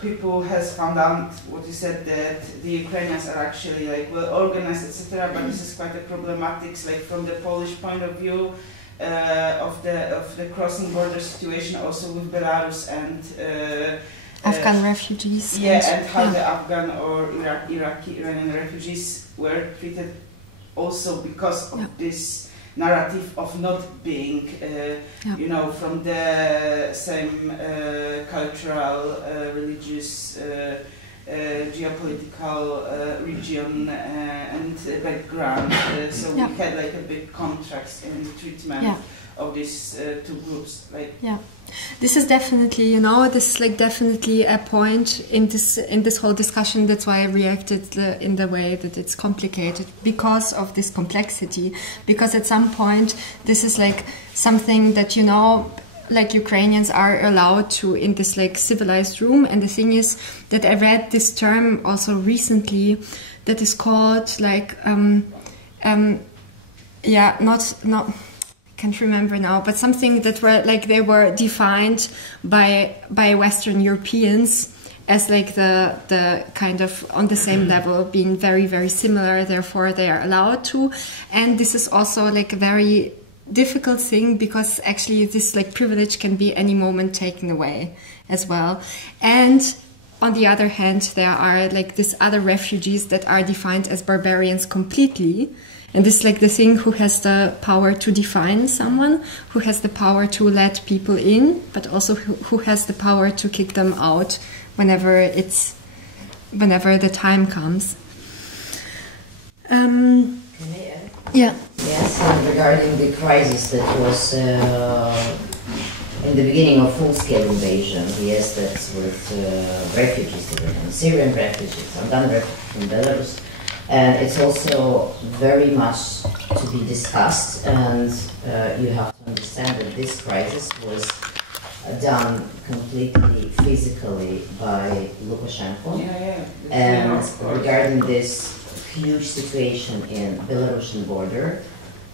people has found out what you said, that the Ukrainians are actually well organized, etc. But this is quite a problematic, from the Polish point of view. Of the crossing border situation, also with Belarus and Afghan refugees. And how the Afghan or Iranian refugees were treated, also because of this narrative of not being, you know, from the same cultural, religious, geopolitical region and background, so we had a big contrast in the treatment of these two groups. This is definitely, you know, this is definitely a point in this whole discussion. That's why I reacted in the way that it's complicated, because of this complexity. Because at some point, this is something that, you know, like Ukrainians are allowed to in this like civilized room. And the thing is that I read this term also recently that is called like yeah, not I can't remember now, but something that were like they were defined by Western Europeans as like the kind of on the same level, being very, very similar, therefore they are allowed to. And this is also like a very difficult thing, because actually this like privilege can be any moment taken away as well. And on the other hand, there are like these other refugees that are defined as barbarians completely. And this is like the thing, who has the power to define someone, who has the power to let people in, but also who has the power to kick them out whenever the time comes. Can I add? Yeah. Yes, regarding the crisis that was in the beginning of full-scale invasion, yes, that's with refugees, Syrian refugees, Afghan refugees from Belarus. And it's also very much to be discussed, and you have to understand that this crisis was done completely physically by Lukashenko. And regarding this huge situation in Belarusian border,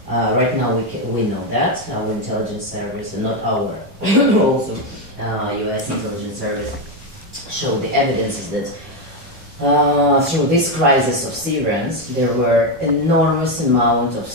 right now we know that our intelligence service, and not our, also US intelligence service, show the evidences that through this crisis of Syrians, there were enormous amount of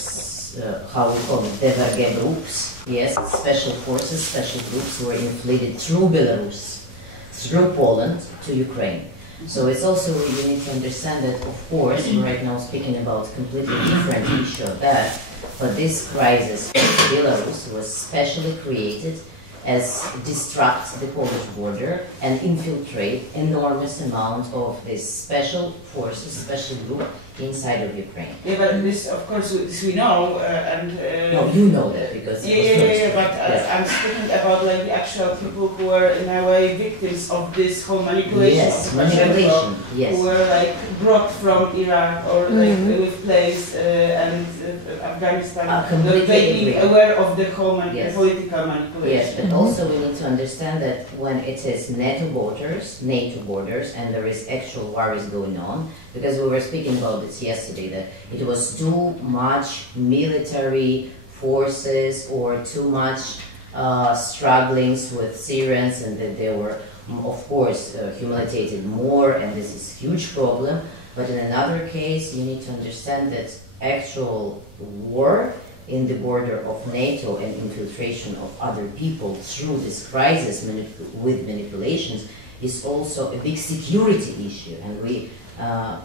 how we call it, Deverge groups, yes, special forces, special groups were inflated through Belarus, through Poland to Ukraine. So it's also, you need to understand that, of course, we're right now speaking about a completely different issue of that, but this crisis in Belarus was specially created as distract the Polish border and infiltrate enormous amount of this special forces, special group inside of Ukraine. Yeah, but this, of course, this we know, and... no, you know that, because... Yeah, but I'm speaking about like the actual people who were in a way victims of this whole manipulation. Yes, of manipulation, yes. Who were like brought from Iraq or like with place and Afghanistan, not being aware of the whole political manipulation. Yes, but also we need to understand that when it is NATO borders, and there is actual war is going on, because we were speaking about this yesterday, that it was too much military forces or too much strugglings with Syrians, and that they were, of course, humiliated more, and this is a huge problem. But in another case, you need to understand that actual war in the border of NATO and infiltration of other people through this crisis with manipulations is also a big security issue, and we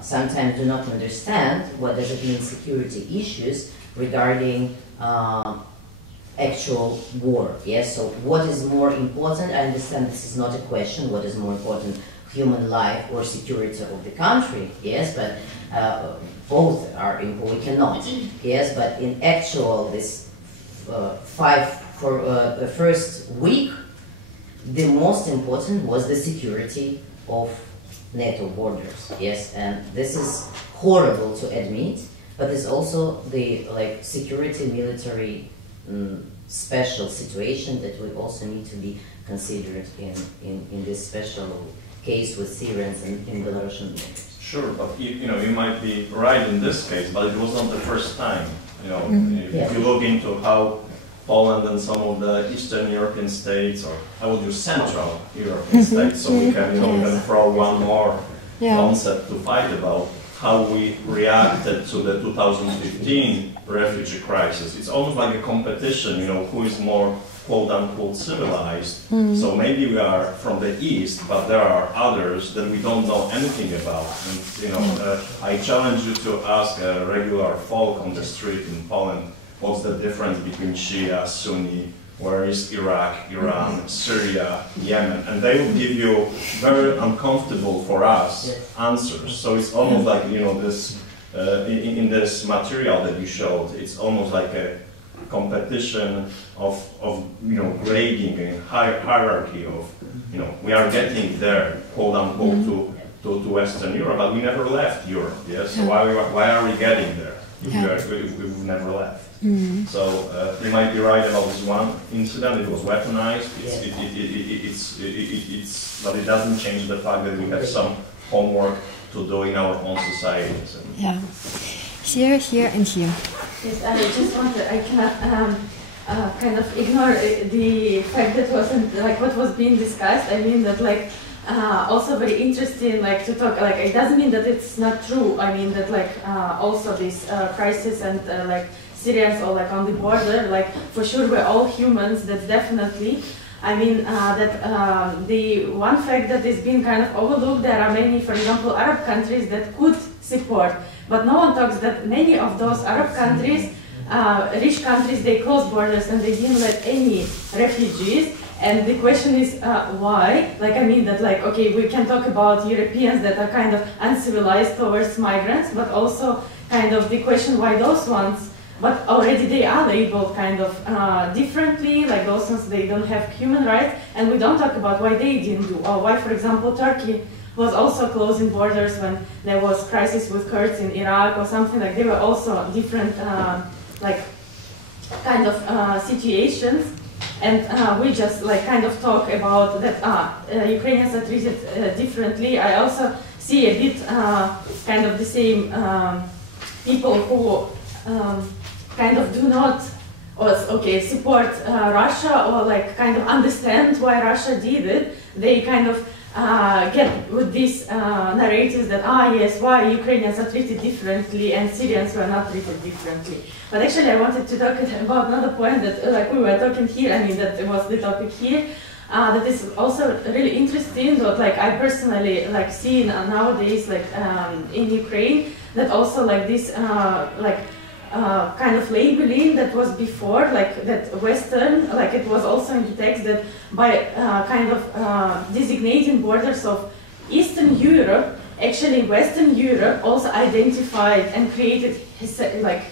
sometimes do not understand what does it mean security issues regarding actual war. Yes, so what is more important? I understand this is not a question, what is more important, human life or security of the country? Yes, but both are important, we cannot. Yes, but in actual this the first week, the most important was the security of NATO borders, yes, and this is horrible to admit, but it's also the security military special situation that we also need to be considered in this special case with Syrians and in Belarusian borders. Sure, but you might be right in this case, but it was not the first time. If you look into how Poland and some of the Eastern European states, or I would use Central European states, so we can even throw one more concept to fight about, how we reacted to the 2015 refugee crisis. It's almost like a competition, who is more quote-unquote civilized. So maybe we are from the East, but there are others that we don't know anything about. And I challenge you to ask a regular folk on the street in Poland, what's the difference between Shia, Sunni, where is Iraq, Iran, Syria, Yemen, and they will give you very uncomfortable for us answers. So it's almost like, this, in this material that you showed, it's almost like a competition of grading and hierarchy of, we are getting there, quote unquote, to Western Europe, but we never left Europe, yes? So why are we getting there? if we've never left. So you might be right about this one incident. It was weaponized. But it doesn't change the fact that we have some homework to do in our own societies. Yeah. Here, here, and here. Yes, I just wanted. I cannot kind of ignore the fact that wasn't like what was being discussed. I mean that like. Also very interesting, like to talk. Like it doesn't mean that it's not true. I mean that like also this crisis and like Syrians or like on the border. Like for sure we're all humans. That's definitely. I mean that the one fact that is being kind of overlooked. There are many, for example, Arab countries that could support, but no one talks that many of those Arab countries, rich countries, they closed borders and they didn't let any refugees. And the question is why? Like I mean that like okay, we can talk about Europeans that are kind of uncivilized towards migrants, but also kind of the question why those ones, but already they are labeled kind of differently, like those ones they don't have human rights, and we don't talk about why they didn't do, or why, for example, Turkey was also closing borders when there was crisis with Kurds in Iraq or something. Like they were also different like kind of situations. And we just like kind of talk about that Ukrainians are treated differently. I also see a bit kind of the same people who kind of do not support Russia or like kind of understand why Russia did it. They kind of get with these narratives that yes, why Ukrainians are treated differently and Syrians were not treated differently. But actually I wanted to talk about another point that like we were talking here, I mean that was the topic here, that is also really interesting, that like I personally like see nowadays like in Ukraine, that also like this kind of labeling that was before, like that Western, like it was also in the text that by kind of designating borders of Eastern Europe, actually Western Europe also identified and created like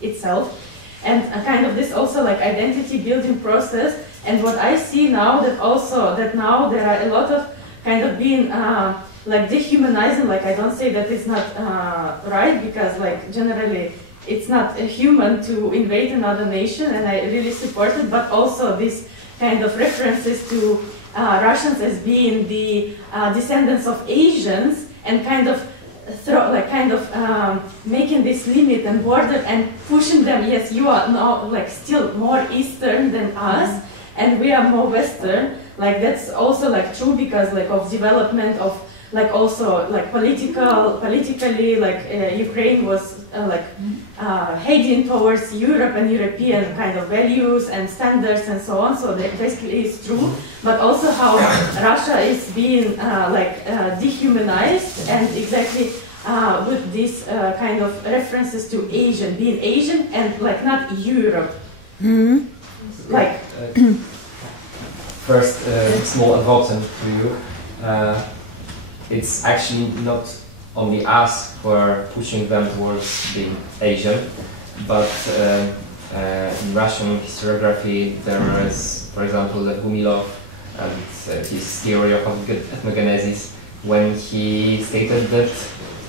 itself, and kind of this also like identity building process. And what I see now that also that now there are a lot of kind of being like dehumanizing, like I don't say that it's not right, because like generally it's not a human to invade another nation, and I really support it, but also this kind of references to Russians as being the descendants of Asians, and kind of making this limit and border and pushing them, yes, you are now like still more Eastern than us, and we are more Western. Like that's also like true because like of development of like also like politically like Ukraine was heading towards Europe and European kind of values and standards and so on. So that basically is true, but also how Russia is being dehumanized, and exactly with these kind of references to Asian, being Asian and like not Europe. Mm-hmm. Like first small advertisement to you. It's actually not only us who are pushing them towards being Asian, but in Russian historiography there is, for example, Gumilov and his theory of ethnogenesis, when he stated that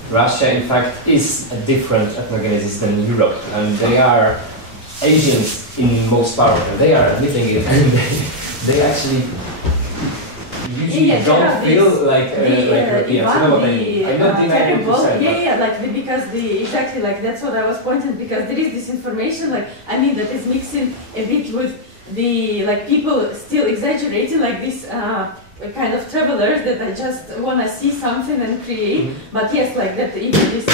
Russia in fact is a different ethnogenesis than Europe, and they are Asians in most part, and they are admitting it, and they actually usually don't feel like Europeans. You know what I mean? I'm not denying what you said. Because exactly like that's what I was pointing, because there is this information, like I mean that is mixing a bit with the like people still exaggerating, like this kind of travelers that I just want to see something and create. But yes, like that even this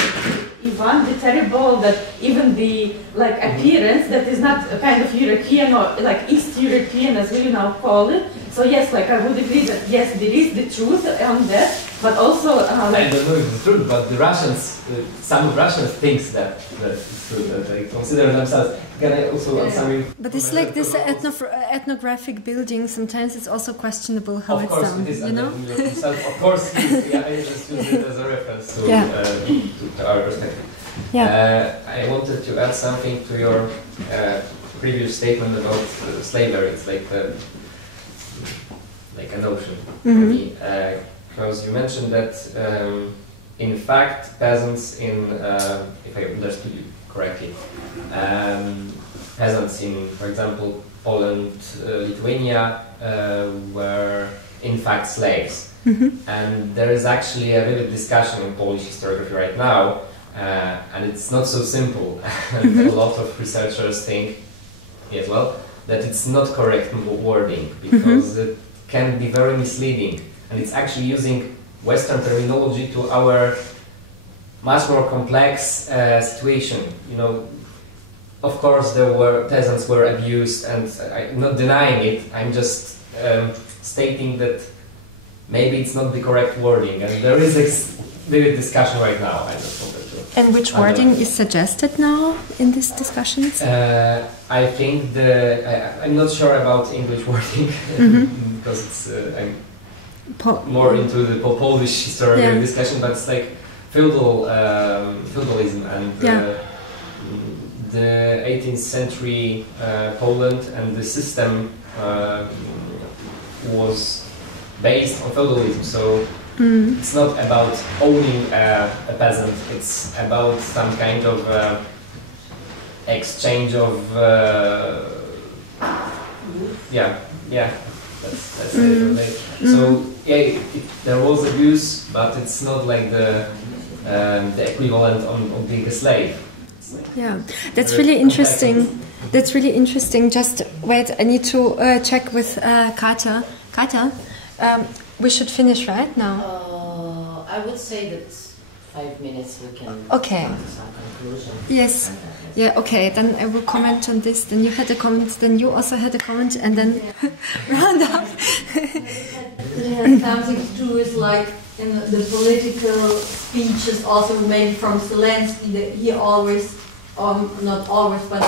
Ivan, the terrible, that even the like appearance that is not a kind of European or like East European as we now call it. So yes, like I would agree that yes, there is the truth on that, but also I don't know if it's true, but the Russians, some Russians think that it's true, that they consider themselves. Can I also add something? But it's like this ethnographic building. Sometimes it's also questionable how it's done. It is, you know. Of course, I just use it as a reference to our perspective. Yeah. I wanted to add something to your previous statement about slavery. It's like a notion for me, because you mentioned that in fact peasants in, if I understood you correctly. Peasants in, for example, Poland, Lithuania, were in fact slaves. And there is actually a vivid discussion in Polish historiography right now, and it's not so simple. And a lot of researchers think, as well, that it's not correct wording, because it can be very misleading, and it's actually using Western terminology to our much more complex situation. You know, of course, peasants were abused, and I'm not denying it. I'm just stating that maybe it's not the correct wording, and there is a vivid discussion right now. I just wanted to. And which wording is suggested now in these discussions? I think I'm not sure about English wording because it's I'm more into the Polish historical discussion, but it's like feudalism and the 18th century Poland, and the system was based on feudalism. So it's not about owning a peasant, it's about some kind of exchange of that's it. So there was abuse, but it's not like the equivalent on being a slave. Yeah, that's really interesting. That's really interesting. Just wait, I need to check with Katja. Katja, we should finish right now. I would say that 5 minutes we can okay. come to some conclusion. Yes. Yeah, okay, then I will comment on this. Then you had a comment, then you also had a comment, and then round up. It has something to do with, like, in the political speeches, also maybe from Zelensky, that he always, not always, but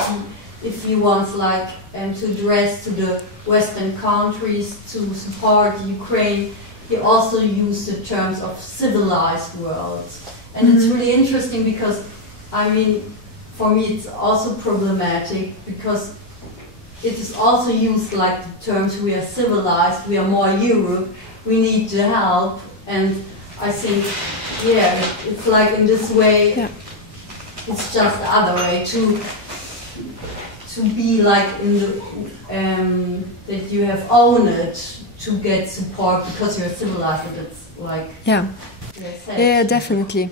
if he wants, like, to address to the Western countries to support Ukraine, he also used the terms of civilized world. And it's really interesting because, I mean, for me it's also problematic because it is also used like the terms we are civilized, we are more Europe, we need the help, and I think, it's like in this way, it's just the other way to be like in the, that you have owned it to get support because you're civilized, and it's like... Yeah, definitely.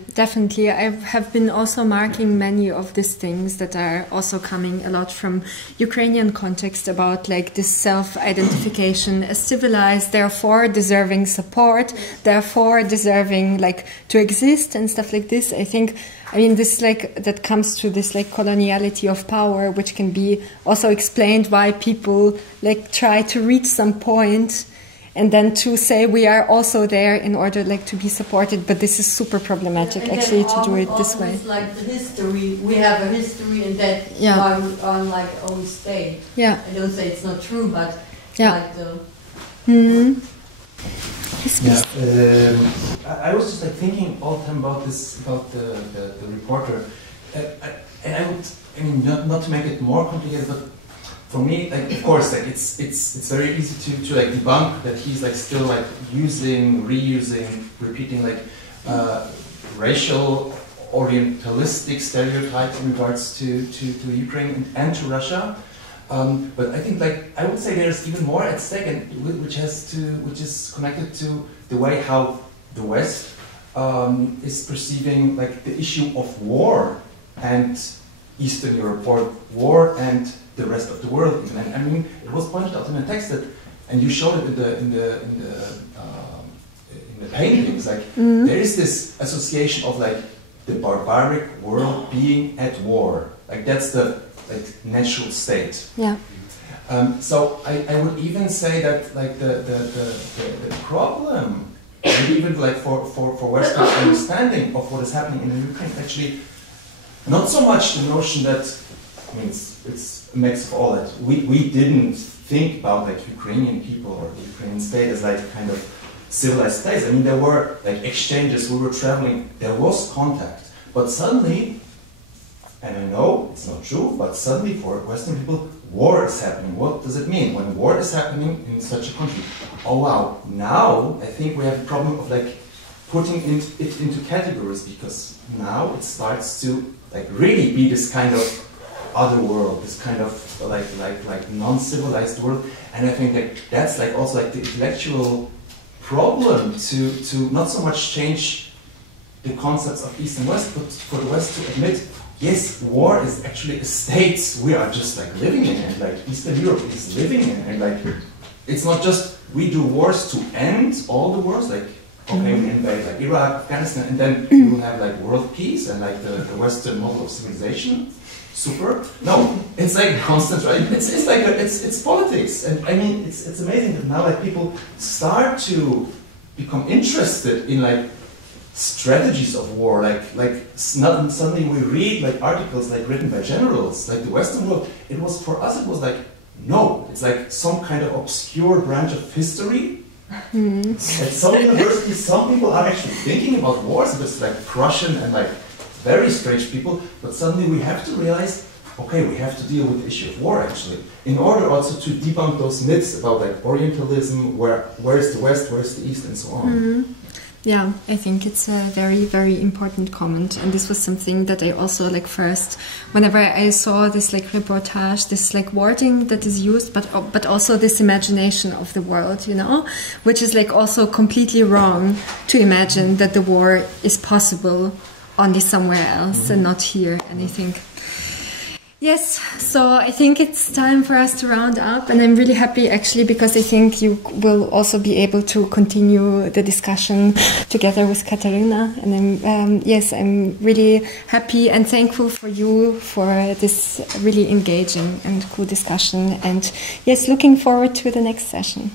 I have been also marking many of these things that are also coming a lot from Ukrainian context about like this self-identification as civilized, therefore deserving support, therefore deserving like to exist and stuff like this. I mean, this like that comes to this like coloniality of power, which can be also explained why people like try to reach some point and then to say we are also there in order like to be supported, but this is super problematic actually to do it this way. It's like the history, we have a history and that why we are like own state. Yeah. I don't say it's not true, but like the... I was just like thinking all the time about this, about the reporter, and I mean not to make it more complicated, but for me, like, of course, like it's very easy to like debunk that he's like still like using, reusing, repeating like racial orientalistic stereotypes in regards to Ukraine and to Russia. But I think like I would say there's even more at stake, and which is connected to the way how the West is perceiving like the issue of war and Eastern Europe, or war and the rest of the world. Even. And I mean, it was pointed out in the text that, and you showed it in the paintings. Like there is this association of like the barbaric world being at war. Like that's the natural state. Yeah. So I would even say that like the problem, maybe even like for Western understanding of what is happening in Ukraine, actually not so much the notion that, I mean, it's a mix of all that. We didn't think about like Ukrainian people or the Ukrainian state as like kind of civilized place. I mean, there were like exchanges, we were traveling, there was contact, but suddenly, and I know it's not true, but suddenly for Western people, war is happening. What does it mean when war is happening in such a country? Oh wow, now I think we have a problem of like putting it into categories, because now it starts to like really be this kind of other world, this kind of like non-civilized world, and I think that that's like also like the intellectual problem to not so much change the concepts of East and West, but for the West to admit, yes, war is actually a state we are just like living in, and like Eastern Europe is living in, and like it's not just we do wars to end all the wars, like okay, we invade like Iraq, Afghanistan, and then we will have like world peace and like the Western model of civilization. Super. No, it's like constant, right? It's like it's politics, and I mean it's amazing that now like people start to become interested in like strategies of war, like suddenly we read like articles like written by generals, like the Western world. It was for us, it was like no, it's like some kind of obscure branch of history. At some universities, some people are actually thinking about wars. It's like Prussian and like very strange people, but suddenly we have to realize, okay, we have to deal with the issue of war actually, in order also to debunk those myths about like Orientalism, where is the West, where is the East, and so on. Yeah, I think it's a very, very important comment, and this was something that I also like first, whenever I saw this like reportage, this like wording that is used, but also this imagination of the world, you know, which is like also completely wrong to imagine that the war is possible only somewhere else and not here. And I think, yes, so I think it's time for us to round up, and I'm really happy actually, because I think you will also be able to continue the discussion together with Katharina, and I'm really happy and thankful for you for this really engaging and cool discussion, and yes, looking forward to the next session.